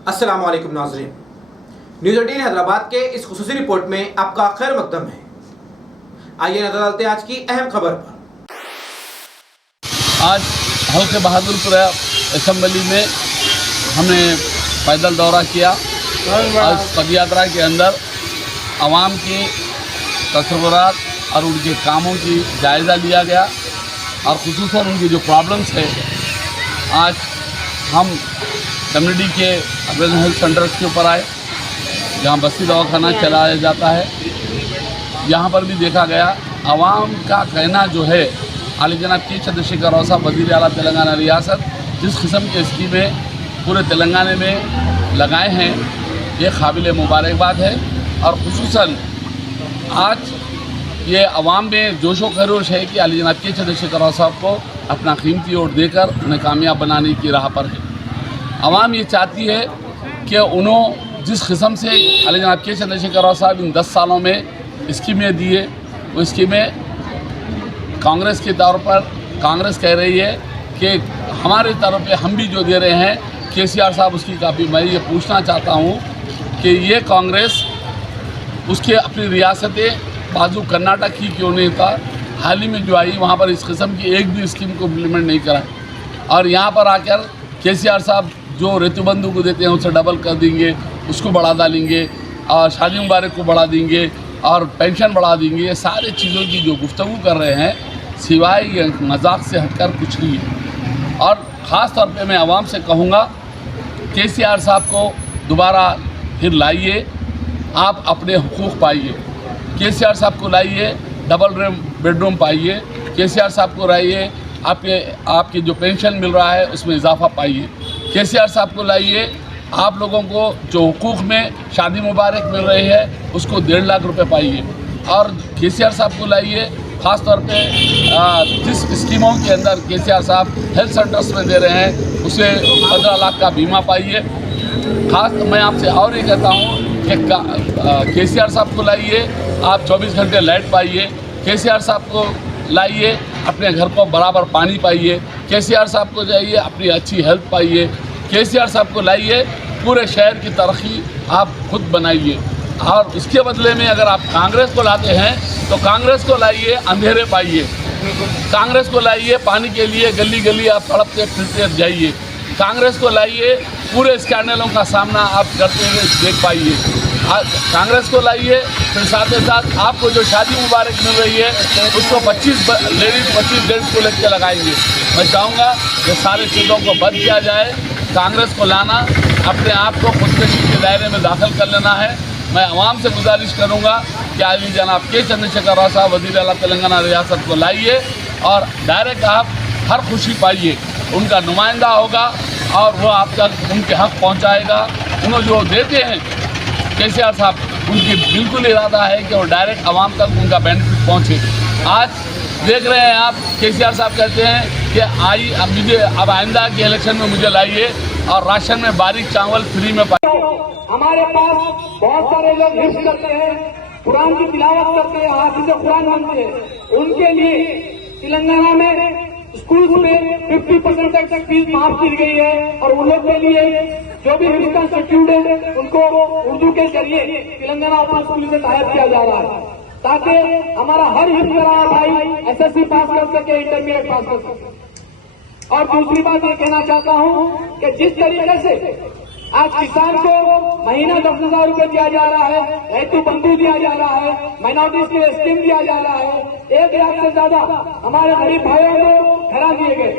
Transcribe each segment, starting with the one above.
अस्सलाम वालेकुम नाज़रीन, न्यूज़ 18 हैदराबाद के इस खुसूसी रिपोर्ट में आपका खैर मकदम है। आइए नजर डालते हैं आज की अहम खबर पर। आज हल्के बहादुरपुरा असेंबली में हमने पैदल दौरा किया। आज पदयात्रा के अंदर आवाम की तसव्वुरात और उनके कामों की जायज़ा लिया गया और खुसूसन उनकी जो प्रॉब्लम्स है। आज हम कम्युनिटी के वेल हेल्थ सेंटर्स के ऊपर आए जहाँ बस्ती दवाखाना चलाया जाता है। यहाँ पर भी देखा गया आवाम का कहना जो है आली जनाब के चंद्रशेखर राव साहब वज़ीर आला तेलंगाना रियासत जिस किस्म के स्कीमें पूरे तेलंगाना में लगाए हैं ये काबिल मुबारकबाद है। और खुसूसन आज ये आवाम में जोशो खरोश है कि आली जनाब के चंद्रशेखर राव साहब को अपना कीमती वोट देकर उन्हें कामयाब बनाने की राह पर है। आवाम ये चाहती है कि उन्होंने जिस किस्म से आली जनाब के चंद्रशेखर राव साहब इन 10 सालों में स्कीमें दिए वो स्कीमें कांग्रेस के तौर पर कांग्रेस कह रही है कि हमारे तरफ पे हम भी जो दे रहे हैं केसीआर साहब उसकी काफ़ी। मैं ये पूछना चाहता हूँ कि ये कांग्रेस उसके अपनी रियासतें बाजू कर्नाटक की क्यों नहीं था। हाल ही में जो आई वहाँ पर इस किस्म की एक भी स्कीम को इम्प्लीमेंट नहीं कराई और यहाँ पर आकर केसीआर साहब जो ऋतु बंधु को देते हैं उसे डबल कर देंगे, उसको बढ़ा डालेंगे और शादी मुबारक को बढ़ा देंगे और पेंशन बढ़ा देंगे। ये सारी चीज़ों की जो गुफ्तगू कर रहे हैं सिवाय ये मजाक से हटकर कुछ नहीं है। और ख़ास तौर पे मैं आवाम से कहूँगा केसीआर साहब को दोबारा फिर लाइए, आप अपने हुकूक पाइए। केसीआर साहब को लाइए, डबल बेडरूम पाइए। केसीआर साहब को लाइए, आपके जो पेंशन मिल रहा है उसमें इजाफा पाइए। केसीआर साहब को लाइए, आप लोगों को जो हुकूक में शादी मुबारक मिल रही है उसको 1.5 लाख रुपए पाइए। और केसीआर साहब को लाइए, ख़ास तौर पे जिस स्कीमों के अंदर केसीआर साहब हेल्थ सेंटर्स में दे रहे हैं उसे 15 लाख का बीमा पाइए। ख़ास मैं आपसे और ये कहता हूँ कि केसीआर साहब को लाइए, आप 24 घंटे लाइट पाइए। केसीआर साहब को लाइए, अपने घर को बराबर पानी पाइए। केसीआर साहब को जाइए, अपनी अच्छी हेल्थ पाइए। केसीआर साहब को लाइए, पूरे शहर की तरक्की आप खुद बनाइए। और इसके बदले में अगर आप कांग्रेस को लाते हैं तो कांग्रेस को लाइए, अंधेरे पाइए। कांग्रेस को लाइए, पानी के लिए गली गली आप तड़पते फिरते जाइए। कांग्रेस को लाइए, पूरे स्कैंडलों का सामना आप करते हुए देख पाइए। कांग्रेस को लाइए, फिर साथ ही साथ आपको जो शादी मुबारक मिल रही है उसको 25 जेंट्स को लेकर लगाएंगे। मैं चाहूँगा कि सारी चीज़ों को बंद किया जाए। कांग्रेस को लाना अपने आप को खुदकशी के दायरे में दाखिल कर लेना है। मैं आवाम से गुजारिश करूँगा कि आली जनाब के चंद्रशेखर राव साहब वज़ीर आला तेलंगाना रियासत को लाइए और डायरेक्ट आप हर खुशी पाइए। उनका नुमाइंदा होगा और वो आप तक उनके हक़ पहुँचाएगा। उन्होंने जो देते हैं केसीआर साहब, उनकी बिल्कुल इरादा है कि वो डायरेक्ट आवाम तक उनका बेनिफिट पहुँचे। आज देख रहे हैं आप केसीआर साहब कहते हैं कि मुझे अब आइंदा के इलेक्शन में मुझे लाइए और राशन में बारीक चावल फ्री में पाइए। हमारे पास बहुत सारे लोग हिफ्ज़ करते हैं, कुरान की तिलावत करते हैं, हाफिज़ कुरान बनते हैं। उनके लिए तेलंगाना में स्कूल्स में 50% तक फीस माफ की गई है और उन लोग के लिए जो भी हिंदुस्तान स्टूडेंट है उनको उर्दू के जरिए तेलंगाना ओपन स्कूल से सहायता किया जा रहा है ताकि हमारा हर हिंदुस्तान भाई SSC पास कर सके, इंटरमीडिएट पास कर सके। और दूसरी बात ये कहना चाहता हूँ कि जिस तरीके से आज किसान को महीना 10,000 रुपए दिया जा रहा है, ऋतु बंधु दिया जा रहा है, माइनॉरिटीज के लिए स्कीम दिया जा रहा है, 1 लाख से ज्यादा हमारे गरीब भाइयों को घरा दिए गए।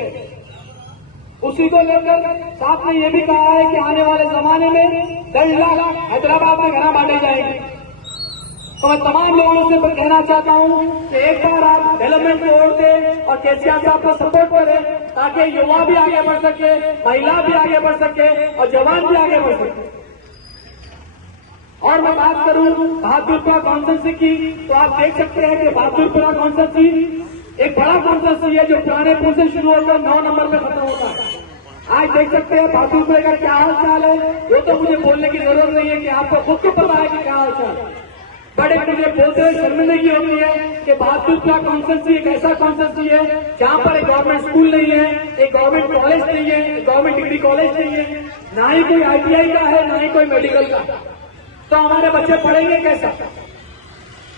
उसी को लेकर साथ में ये भी कहा है कि आने वाले जमाने में 1.5 लाख हैदराबाद में घरा बांटे जाएंगे। तो मैं तमाम लोगों से कहना चाहता हूँ कि एक बार आप डेवलपमेंट को वोट दें और केसीआर साहब को सपोर्ट करें ताकि युवा भी आगे बढ़ सके, महिला भी आगे बढ़ सके और जवान भी आगे बढ़ सके। और मैं बात करूं बहादुरपुरा कॉन्स्टिट्यूंसी की तो आप देख सकते हैं कि बहादुरपुरा कॉन्स्टिट्यूंसी एक बड़ा कॉन्स्टिट्यूंसी है जो पुराने पुल से शुरू होकर 9 नंबर में खत्म होता है। आज देख सकते हैं बहादुरपुरा का क्या हाल चाल है, वो तो मुझे बोलने की जरूरत नहीं है कि आपको खुद को पता है कि क्या हाल चाल है। बड़े मुझे बोलते हुए शर्मिंदगी होती है कि बहादुरपुरा कॉन्स्टिट्यूंसी एक ऐसा कॉन्स्टिट्यूंसी है जहां पर एक गवर्नमेंट स्कूल नहीं है, एक गवर्नमेंट कॉलेज नहीं है, गवर्नमेंट डिग्री कॉलेज नहीं है, ना ही कोई ITI का है, ना ही कोई मेडिकल का। तो हमारे बच्चे पढ़ेंगे कैसा?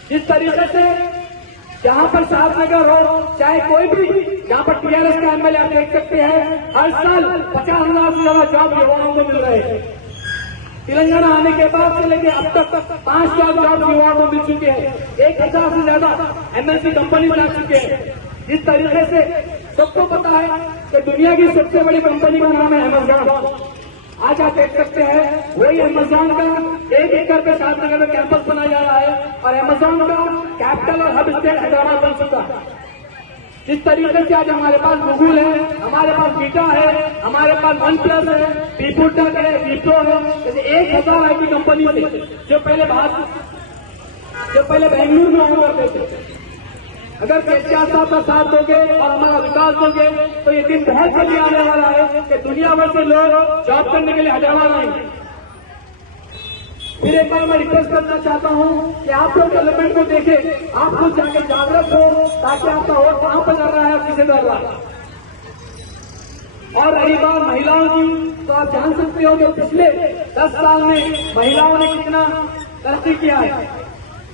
जिस तरीके से यहाँ पर साहबनगर हो, चाहे कोई भी, यहाँ पर TRS का MLA आप देख सकते हैं, हर साल 50,000 से ज्यादा जॉब युवाओं को मिल रहे हैं। तेलंगाना आने के बाद से लेके अब तक 5,000 जॉब युवाओं को मिल चुके हैं। 1,000 से ज्यादा MNC कंपनी बना चुके हैं। जिस तरीके से सबको पता है कि दुनिया की सबसे बड़ी कंपनी का नाम है अमेज़न। आज आप देख सकते हैं वही अमेज़न का 1 एकड़ पे साहबनगर में कैंपस बनाया जा रहा है और अमेज़न का कैपिटल और हब स्टेट हैदराबाद बन चुका है। जिस तरीके से आज हमारे पास गूगल है, हमारे पास बीटा है, हमारे पास OnePlus है, Bputek है, Wipro है, जैसे 1,000 IT कंपनी थी जो पहले बेंगलुरु में हुआ करते थे। अगर केसीआर साहब का साथ दोगे और हमारा विकास दोगे तो ये दिन बहुत जल्दी आने वाला है कि दुनिया भर से लोग जॉब करने के लिए हैदराबाद आएंगे। फिर एक बार मैं रिक्वेस्ट करना चाहता हूँ कि आप लोग डेवलपमेंट को देखें, आप खुद जाके जागरूक हो ताकि आपका वोट कहां पर चल रहा है और किसे कर रहा है। और रही बात महिलाओं की, तो आप जान सकते हो कि पिछले 10 साल में महिलाओं ने कितना तरक्की किया है।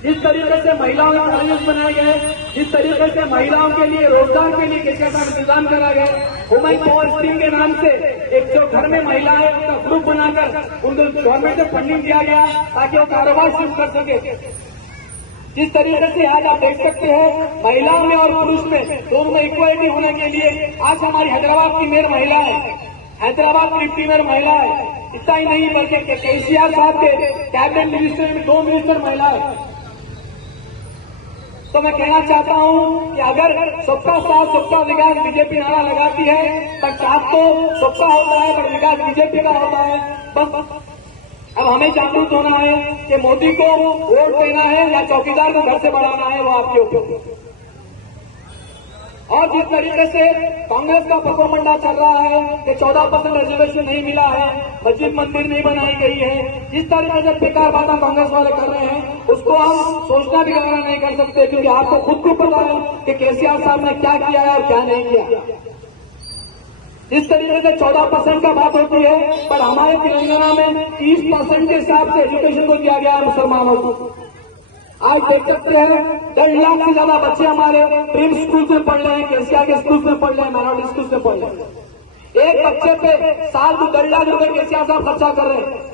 जिस तरीके से महिलाओं के कॉलेज बनाए गए, जिस तरीके से महिलाओं के लिए रोजगार के लिए कैसा इंतजाम करा गया, वुमेन पावर स्कीम के नाम से एक जो घर में महिला है उसका ग्रुप बनाकर उनको गवर्नमेंट से फंडिंग दिया गया ताकि वो कारोबार शुरू कर सके। जिस तरीके से आज आप देख सकते हैं महिलाओं में और पुरुष में दोनों में इक्वालिटी होने के लिए आज हमारी हैदराबाद की मेयर महिला है, हैदराबाद की डिप्टी मेयर महिला है। इतना ही नहीं बल्कि केसीआर साहब के कैबिनेट मिनिस्टर में 2 मिनिस्टर महिला है। तो मैं कहना चाहता हूं कि अगर सबका साथ सबका विकास बीजेपी नारा लगाती है, पर साथ तो सबका होता है पर विकास बीजेपी का होता है। बस अब हमें जागरूक होना है कि मोदी को वोट देना है या चौकीदार को घर से बढ़ाना है, वो आपके ऊपर। और जिस तरीके से कांग्रेस का पकोमंडा चल रहा है कि 14% रिजर्वेशन नहीं मिला है, मस्जिद मंदिर नहीं बनाई गई है, जिस तरीके से बेकार बातें कांग्रेस वाले कर रहे हैं उसको हम सोचना भी गवारा नहीं कर सकते, क्योंकि आपको खुद को पता है कि केसीआर साहब ने क्या किया है और क्या नहीं किया। जिस तरीके से 14% का बात होती है, पर हमारे तेलंगाना में 30% के हिसाब से एजुकेशन को दिया गया है मुसलमानों को। आज देख सकते हैं 1.5 लाख से ज्यादा बच्चे हमारे प्रीम स्कूल में पढ़ रहे हैं, केसीआर के स्कूल में पढ़ रहे हैं, माइनॉरिटी स्कूल में पढ़ रहे हैं। एक बच्चे पे साल को 1.5 लाख रुपए केसीआर साहब खर्चा कर रहे हैं।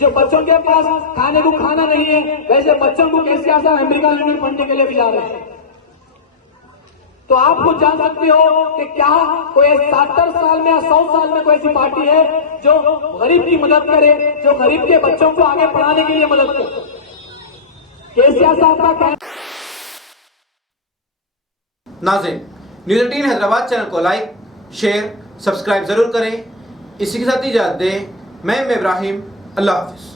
जो बच्चों के पास खाने को खाना नहीं है, वैसे बच्चों को केसीआर साहब अमेरिका लंदन पढ़ने के लिए भी जा रहे हैं। तो आप खुद जान सकते हो कि क्या कोई 70 साल में या 100 साल में कोई ऐसी पार्टी है जो गरीब की मदद करे, जो गरीब के बच्चों को आगे पढ़ाने के लिए मदद करे। केसीआर साहब का कहना। नाज़रीन, न्यूज़ 18 हैदराबाद चैनल को लाइक, शेयर, सब्सक्राइब जरूर करें। इसी के साथ इजाज़त दें। मैं इब्राहिम, अल्लाह हाफिज़।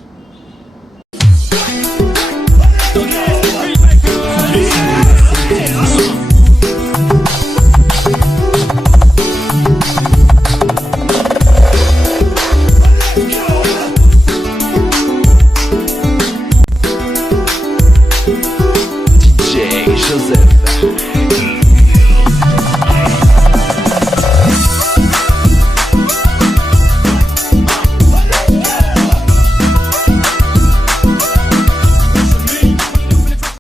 Joseph.